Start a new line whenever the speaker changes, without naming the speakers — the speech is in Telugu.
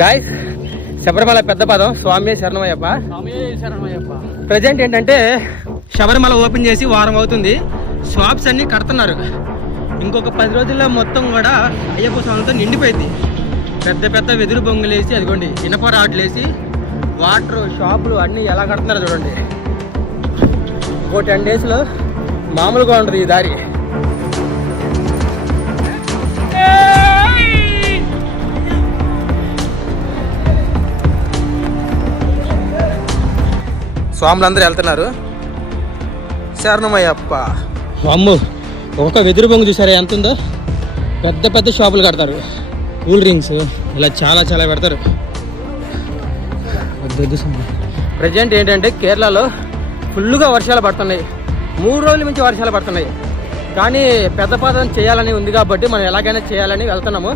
గాయస్ శబరిమల పెద్ద పదం. స్వామి శరణమయ్యప్ప.
స్వామి శరణమయ్యప్ప.
ప్రజెంట్ ఏంటంటే శబరిమల ఓపెన్ చేసి వారం అవుతుంది. షాప్స్ అన్నీ కడుతున్నారు. ఇంకొక పది రోజుల్లో మొత్తం కూడా అయ్యప్ప స్వామితో నిండిపోయింది. పెద్ద పెద్ద వెదురు బొంగులు వేసి అదిగోండి ఇనప రాడ్లు వేసి వాటర్ షాపులు అన్నీ ఎలా కడుతున్నారో చూడండి. ఇంకో టెన్ డేస్లో మామూలుగా ఉంటుంది ఈ దారి. స్వాములందరూ వెళ్తున్నారు. శరణమయ్యప్ప. అమ్ము ఒక వెదురు బొంగు చూసారా? ఎంత ఉందో పెద్ద పెద్ద షాపులు కడతారు. కూల్ డ్రింక్స్ ఇలా చాలా చాలా పెడతారు. ప్రజెంట్ ఏంటంటే కేరళలో ఫుల్గా వర్షాలు పడుతున్నాయి. మూడు రోజుల నుంచి వర్షాలు పడుతున్నాయి. కానీ పెద్ద పాదం చేయాలని ఉంది కాబట్టి మనం ఎలాగైనా చేయాలని వెళ్తున్నాము.